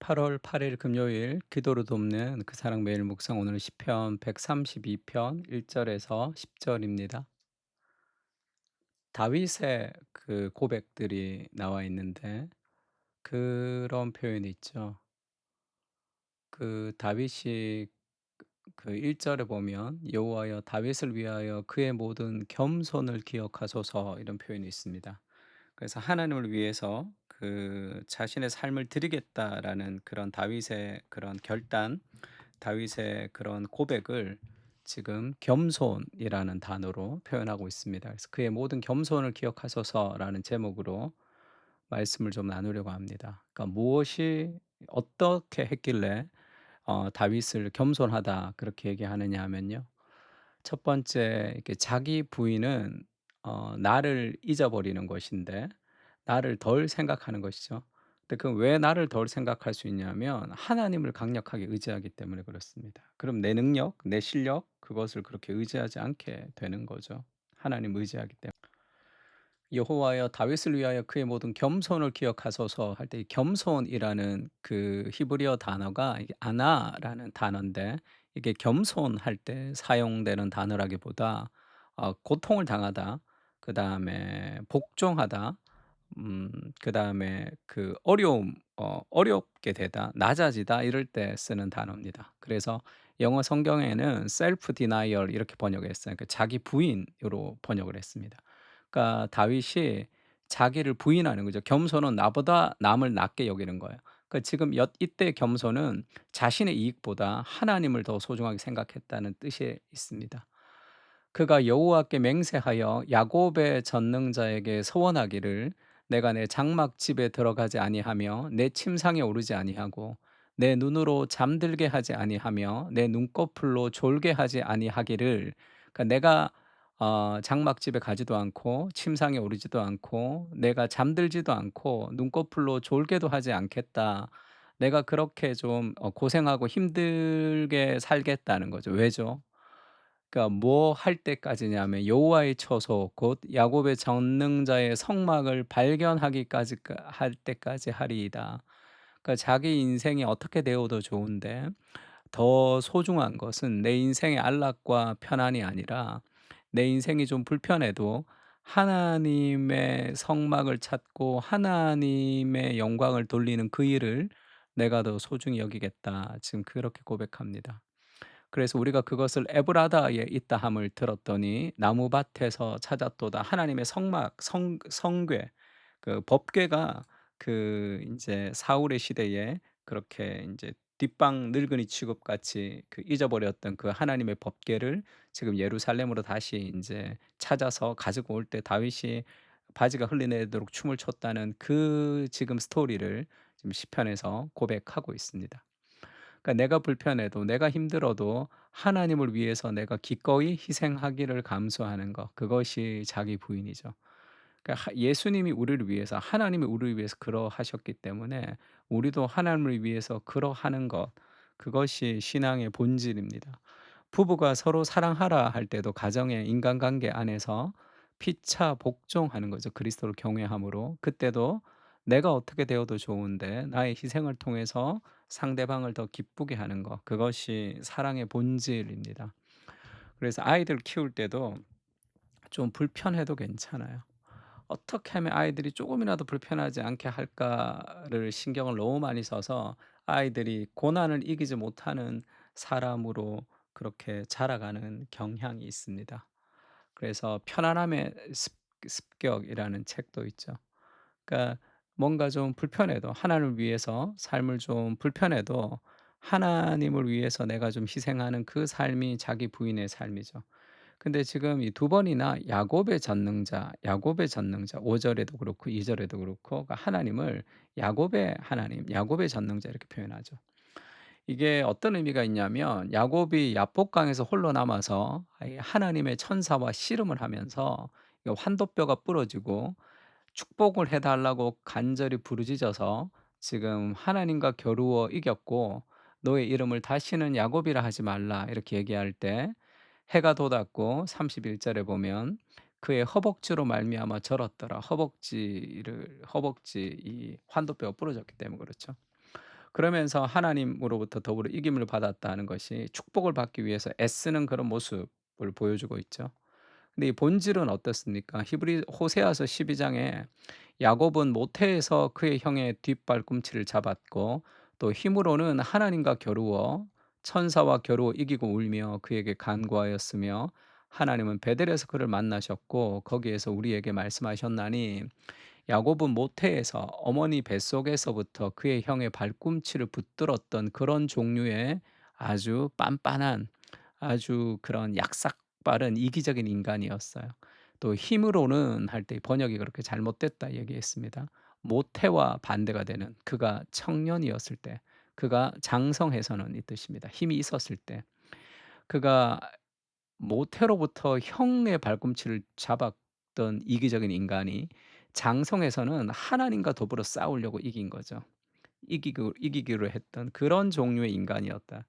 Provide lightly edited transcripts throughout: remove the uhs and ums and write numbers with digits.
8월 8일 금요일 기도로 돕는 그 사랑 매일 묵상 오늘은 시편 132편 1절에서 10절입니다. 다윗의 그 고백들이 나와 있는데 그런 표현이 있죠. 그 다윗이 그 1절에 보면 여호와여 다윗을 위하여 그의 모든 겸손을 기억하소서 이런 표현이 있습니다. 그래서 하나님을 위해서 그 자신의 삶을 드리겠다라는 그런 다윗의 그런 결단, 다윗의 그런 고백을 지금 겸손이라는 단어로 표현하고 있습니다. 그래서 그의 모든 겸손을 기억하소서라는 제목으로 말씀을 좀 나누려고 합니다. 그러니까 무엇이 어떻게 했길래 다윗을 겸손하다 그렇게 얘기하느냐 하면요. 첫 번째 이렇게 자기 부인은 나를 잊어버리는 것인데 나를 덜 생각하는 것이죠. 근데 그 왜 나를 덜 생각할 수 있냐면 하나님을 강력하게 의지하기 때문에 그렇습니다. 그럼 내 능력, 내 실력 그것을 그렇게 의지하지 않게 되는 거죠. 하나님 의지하기 때문에. 여호와여 다윗을 위하여 그의 모든 겸손을 기억하소서 할 때 이 겸손이라는 그 히브리어 단어가 이게 아나라는 단어인데 이게 겸손할 때 사용되는 단어라기보다 고통을 당하다, 그다음에 복종하다, 그다음에 그 어려움 어렵게 되다, 낮아지다 이럴 때 쓰는 단어입니다. 그래서 영어 성경에는 self denial 이렇게 번역했어요. 그 자기 부인으로 번역을 했습니다. 그러니까 다윗이 자기를 부인하는 거죠. 겸손은 나보다 남을 낮게 여기는 거예요. 그러니까 지금 이때 겸손은 자신의 이익보다 하나님을 더 소중하게 생각했다는 뜻이 있습니다. 그가 여호와께 맹세하여 야곱의 전능자에게 서원하기를 내가 내 장막 집에 들어가지 아니하며 내 침상에 오르지 아니하고 내 눈으로 잠들게 하지 아니하며 내 눈꺼풀로 졸게 하지 아니하기를. 그러니까 내가 장막집에 가지도 않고 침상에 오르지도 않고 내가 잠들지도 않고 눈꺼풀로 졸게도 하지 않겠다. 내가 그렇게 좀 고생하고 힘들게 살겠다는 거죠. 왜죠? 그러니까 뭐 할 때까지냐면 여호와의 처소 곧 야곱의 전능자의 성막을 발견하기까지 할 때까지 하리이다. 그러니까 자기 인생이 어떻게 되어도 좋은데 더 소중한 것은 내 인생의 안락과 편안이 아니라 내 인생이 좀 불편해도 하나님의 성막을 찾고 하나님의 영광을 돌리는 그 일을 내가 더 소중히 여기겠다. 지금 그렇게 고백합니다. 그래서 우리가 그것을 에브라다에 있다 함을 들었더니 나무밭에서 찾았도다. 하나님의 성막 성궤 그 법궤가 그 인제 사울의 시대에 그렇게 인제 뒷방 늙은이 취급같이 그 잊어버렸던 그 하나님의 법궤를 지금 예루살렘으로 다시 인제 찾아서 가지고 올 때 다윗이 바지가 흘러내리도록 춤을 췄다는 그 지금 스토리를 지금 시편에서 고백하고 있습니다. 그러니까 내가 불편해도 내가 힘들어도 하나님을 위해서 내가 기꺼이 희생하기를 감수하는 것 그것이 자기 부인이죠. 그러니까 예수님이 우리를 위해서 하나님이 우리를 위해서 그러하셨기 때문에 우리도 하나님을 위해서 그러하는 것 그것이 신앙의 본질입니다. 부부가 서로 사랑하라 할 때도 가정의 인간관계 안에서 피차 복종하는 거죠. 그리스도를 경외함으로. 그때도 내가 어떻게 되어도 좋은데 나의 희생을 통해서 상대방을 더 기쁘게 하는 것 그것이 사랑의 본질입니다. 그래서 아이들 키울 때도 좀 불편해도 괜찮아요. 어떻게 하면 아이들이 조금이라도 불편하지 않게 할까를 신경을 너무 많이 써서 아이들이 고난을 이기지 못하는 사람으로 그렇게 자라가는 경향이 있습니다. 그래서 편안함의 습격이라는 책도 있죠. 그러니까 뭔가 좀 불편해도 하나님을 위해서 삶을 좀 불편해도 하나님을 위해서 내가 좀 희생하는 그 삶이 자기 부인의 삶이죠. 근데 지금 이 두 번이나 야곱의 전능자 5 절에도 그렇고 2 절에도 그렇고 그러니까 하나님을 야곱의 하나님, 야곱의 전능자 이렇게 표현하죠. 이게 어떤 의미가 있냐면 야곱이 야복강에서 홀로 남아서 하나님의 천사와 씨름을 하면서 이 환도뼈가 부러지고 축복을 해 달라고 간절히 부르짖어서 지금 하나님과 겨루어 이겼고 "너의 이름을 다시는 야곱이라 하지 말라." 이렇게 얘기할 때 해가 돋았고 31 절에 보면 그의 허벅지로 말미암아 절었더라. 허벅지 이 환도뼈가 부러졌기 때문에 그렇죠. 그러면서 하나님으로부터 더불어 이김을 받았다는 것이 축복을 받기 위해서 애쓰는 그런 모습을 보여주고 있죠. 근데 이 본질은 어떻습니까? 히브리 호세아서 12 장에 야곱은 모태에서 그의 형의 뒷발꿈치를 잡았고 또 힘으로는 하나님과 겨루어 천사와 겨루어 이기고 울며 그에게 간구하였으며 하나님은 베델에서 그를 만나셨고 거기에서 우리에게 말씀하셨나니 야곱은 모태에서 어머니 뱃속에서부터 그의 형의 발꿈치를 붙들었던 그런 종류의 아주 빤빤한 아주 그런 약삭빠른 이기적인 인간이었어요. 또 힘으로는 할 때 번역이 그렇게 잘못됐다 얘기했습니다. 모태와 반대가 되는 그가 청년이었을 때, 그가 장성해서는 이 뜻입니다. 힘이 있었을 때, 그가 모태로부터 형의 발꿈치를 잡았던 이기적인 인간이 장성해서는 하나님과 더불어 싸우려고 이긴 거죠. 이기기로 했던 그런 종류의 인간이었다.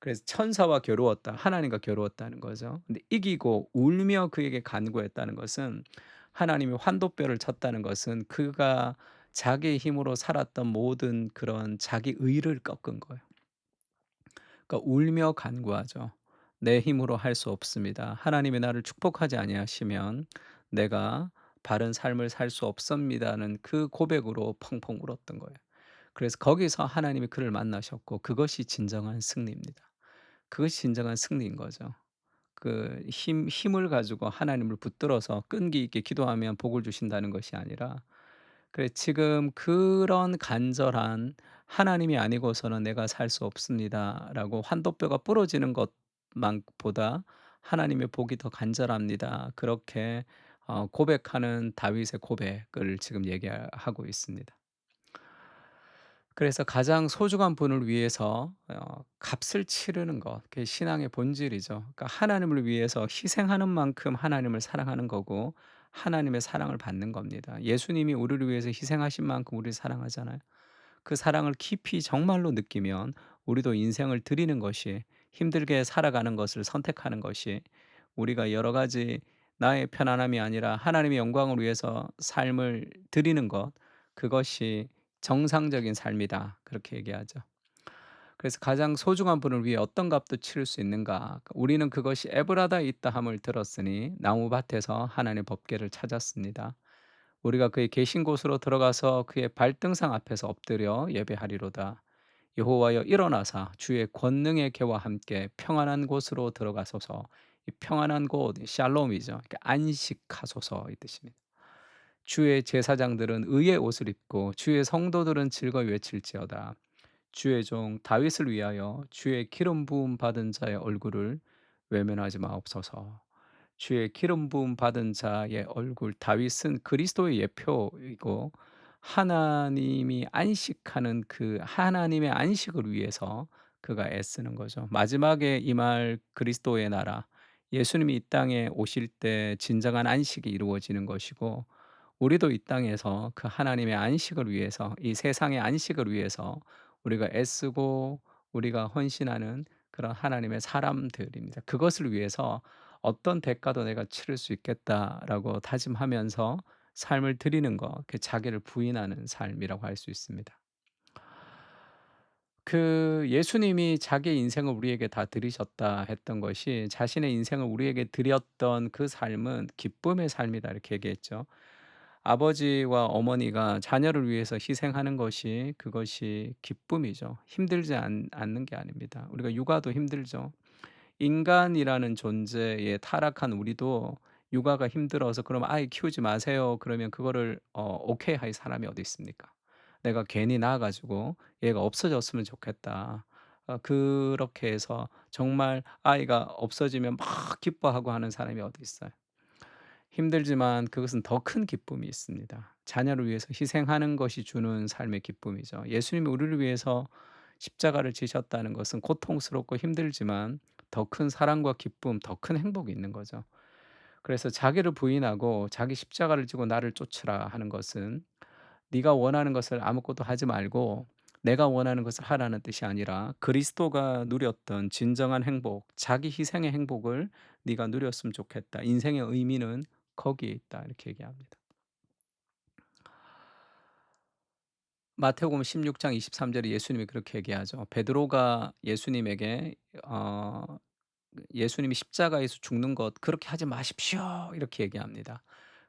그래서 천사와 겨루었다. 하나님과 겨루었다는 거죠. 근데 이기고 울며 그에게 간구했다는 것은 하나님이 환도뼈를 쳤다는 것은 그가 자기의 힘으로 살았던 모든 그런 자기 의를 꺾은 거예요. 그러니까 울며 간구하죠. "내 힘으로 할 수 없습니다. 하나님이 나를 축복하지 아니하시면 내가 바른 삶을 살 수 없습니다."는 그 고백으로 펑펑 울었던 거예요. 그래서 거기서 하나님이 그를 만나셨고 그것이 진정한 승리입니다. 그것이 진정한 승리인 거죠. 그 힘을 가지고 하나님을 붙들어서 끈기 있게 기도하면 복을 주신다는 것이 아니라 그래 지금 그런 간절한 '하나님이 아니고서는 내가 살 수 없습니다.'라고 환도뼈가 부러지는 것만 보다 하나님의 복이 더 간절합니다. 그렇게 고백하는 다윗의 고백을 지금 얘기하고 있습니다. 그래서 가장 소중한 분을 위해서 값을 치르는 것 그게 신앙의 본질이죠. 그러니까 하나님을 위해서 희생하는 만큼 하나님을 사랑하는 거고 하나님의 사랑을 받는 겁니다. 예수님이 우리를 위해서 희생하신 만큼 우리를 사랑하잖아요. 그 사랑을 깊이 정말로 느끼면 우리도 인생을 드리는 것이 힘들게 살아가는 것을 선택하는 것이 우리가 여러 가지 나의 편안함이 아니라 하나님의 영광을 위해서 삶을 드리는 것 그것이 정상적인 삶이다. 그렇게 얘기하죠. 그래서 가장 소중한 분을 위해 어떤 값도 치를 수 있는가? 우리는 그것이 에브라다 있다 함을 들었으니 나무밭에서 하나님의 법궤를 찾았습니다. 우리가 그의 계신 곳으로 들어가서 그의 발등상 앞에서 엎드려 예배하리로다. 여호와여 일어나사 주의 권능의 개와 함께 평안한 곳으로 들어가소서. 이 평안한 곳 샬롬이죠. 그러니까 안식하소서 이 뜻입니다. 주의 제사장들은 의의 옷을 입고 주의 성도들은 즐거이 외칠지어다. 주의 종 다윗을 위하여 주의 기름 부음 받은 자의 얼굴을 외면하지 마옵소서. 주의 기름 부음 받은 자의 얼굴 다윗은 그리스도의 예표이고 하나님이 안식하는 그 하나님의 안식을 위해서 그가 애쓰는 거죠. 마지막에 임할 그리스도의 나라 예수님이 이 땅에 오실 때 진정한 안식이 이루어지는 것이고 우리도 이 땅에서 그 하나님의 안식을 위해서 이 세상의 안식을 위해서 우리가 애쓰고 우리가 헌신하는 그런 하나님의 사람들입니다. 그것을 위해서 '어떤 대가도 내가 치를 수 있겠다.'라고 다짐하면서 삶을 드리는 것 그 자기를 부인하는 삶이라고 할 수 있습니다. 그 예수님이 자기의 인생을 우리에게 다 드리셨다 했던 것이 자신의 인생을 우리에게 드렸던 그 삶은 기쁨의 삶이다 이렇게 얘기했죠. 아버지와 어머니가 자녀를 위해서 희생하는 것이 그것이 기쁨이죠. 힘들지 않는 게 아닙니다. 우리가 육아도 힘들죠. 인간이라는 존재에 타락한 우리도 육아가 힘들어서 "그럼 아이 키우지 마세요." 그러면 그거를 오케이 할 사람이 어디 있습니까? "내가 괜히 낳아 가지고 얘가 없어졌으면 좋겠다." 그렇게 해서 정말 아이가 없어지면 막 기뻐하고 하는 사람이 어디 있어요. 힘들지만 그것은 더 큰 기쁨이 있습니다. 자녀를 위해서 희생하는 것이 주는 삶의 기쁨이죠. 예수님이 우리를 위해서 십자가를 지셨다는 것은 고통스럽고 힘들지만 더 큰 사랑과 기쁨, 더 큰 행복이 있는 거죠. 그래서 자기를 부인하고 자기 십자가를 지고 나를 쫓으라 하는 것은 네가 원하는 것을 아무것도 하지 말고 내가 원하는 것을 하라는 뜻이 아니라 그리스도가 누렸던 진정한 행복, 자기 희생의 행복을 네가 누렸으면 좋겠다. 인생의 의미는 거기에 있다. 이렇게 얘기합니다. 마태복음 16장 23 절에 예수님이 그렇게 얘기하죠. 베드로가 예수님에게 예수님이 십자가에서 죽는 것 "그렇게 하지 마십시오." 이렇게 얘기합니다.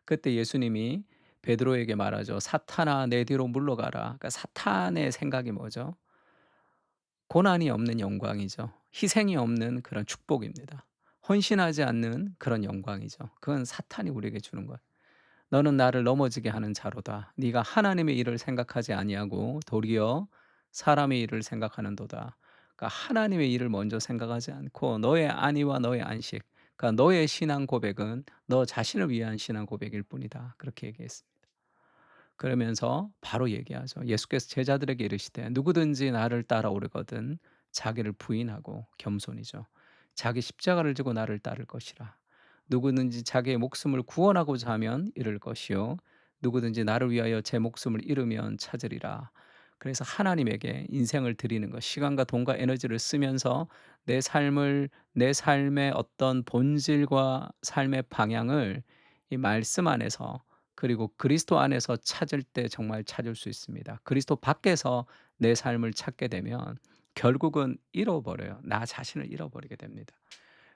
그때 예수님이 베드로에게 말하죠. "사탄아 내 뒤로 물러가라." 그러니까 사탄의 생각이 뭐죠? 고난이 없는 영광이죠. 희생이 없는 그런 축복입니다. 헌신하지 않는 그런 영광이죠. 그건 사탄이 우리에게 주는 거예요. "너는 나를 넘어지게 하는 자로다. 네가 하나님의 일을 생각하지 아니하고 도리어 사람의 일을 생각하는도다." 그러니까 하나님의 일을 먼저 생각하지 않고 너의 안위와 너의 안식, 그러니까 너의 신앙 고백은 너 자신을 위한 신앙 고백일 뿐이다. 그렇게 얘기했습니다. 그러면서 바로 얘기하죠. 예수께서 제자들에게 이르시되 누구든지 나를 따라오려거든 자기를 부인하고, 겸손이죠. 자기 십자가를 지고 나를 따를 것이라. 누구든지 자기의 목숨을 구원하고자 하면 잃을 것이요 누구든지 나를 위하여 제 목숨을 잃으면 찾으리라. 그래서 하나님에게 인생을 드리는 것, 시간과 돈과 에너지를 쓰면서 내 삶의 어떤 본질과 삶의 방향을 이 말씀 안에서, 그리고 그리스도 안에서 찾을 때 정말 찾을 수 있습니다. 그리스도 밖에서 내 삶을 찾게 되면 결국은 잃어버려요. 나 자신을 잃어버리게 됩니다.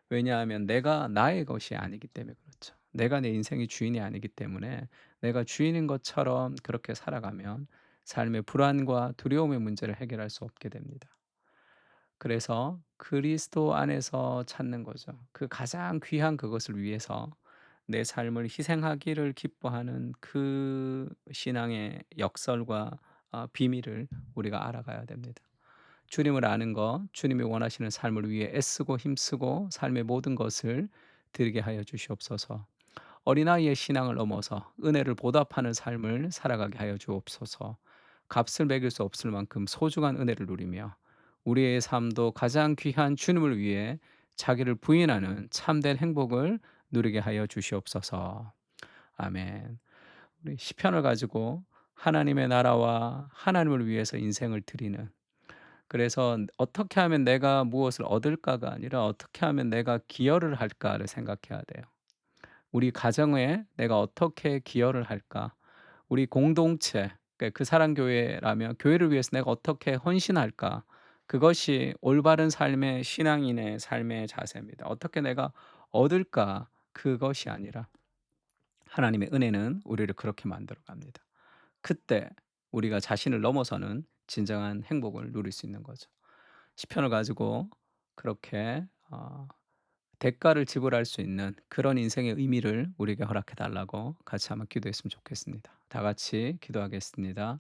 왜냐하면 내가 나의 것이 아니기 때문에 그렇죠. 내가 내 인생의 주인이 아니기 때문에 내가 주인인 것처럼 그렇게 살아가면 삶의 불안과 두려움의 문제를 해결할 수 없게 됩니다. 그래서 그리스도 안에서 찾는 거죠. 그 가장 귀한 그것을 위해서 내 삶을 희생하기를 기뻐하는 그 신앙의 역설과 비밀을 우리가 알아가야 됩니다. 주님을 아는 것, 주님이 원하시는 삶을 위해 애쓰고 힘쓰고 삶의 모든 것을 드리게 하여 주시옵소서. 어린아이의 신앙을 넘어서 은혜를 보답하는 삶을 살아가게 하여 주옵소서. 값을 매길 수 없을 만큼 소중한 은혜를 누리며 우리의 삶도 가장 귀한 주님을 위해 자기를 부인하는 참된 행복을 누리게 하여 주시옵소서. 아멘. 우리 시편을 가지고 하나님의 나라와 하나님을 위해서 인생을 드리는, 그래서 '어떻게 하면 내가 무엇을 얻을까.'가 아니라 '어떻게 하면 내가 기여를 할까.'를 생각해야 돼요. 우리 가정에 내가 어떻게 기여를 할까? 우리 공동체, 그그 사랑 교회라면 교회를 위해서 내가 어떻게 헌신할까? 그것이 올바른 삶의 신앙인의 삶의 자세입니다. 어떻게 내가 얻을까? 그것이 아니라 하나님의 은혜는 우리를 그렇게 만들어 갑니다. 그때 우리가 자신을 넘어서는 진정한 행복을 누릴 수 있는 거죠. 시편을 가지고 그렇게 대가를 지불할 수 있는 그런 인생의 의미를 우리에게 허락해 달라고 같이 한번 기도했으면 좋겠습니다. 다 같이 기도하겠습니다.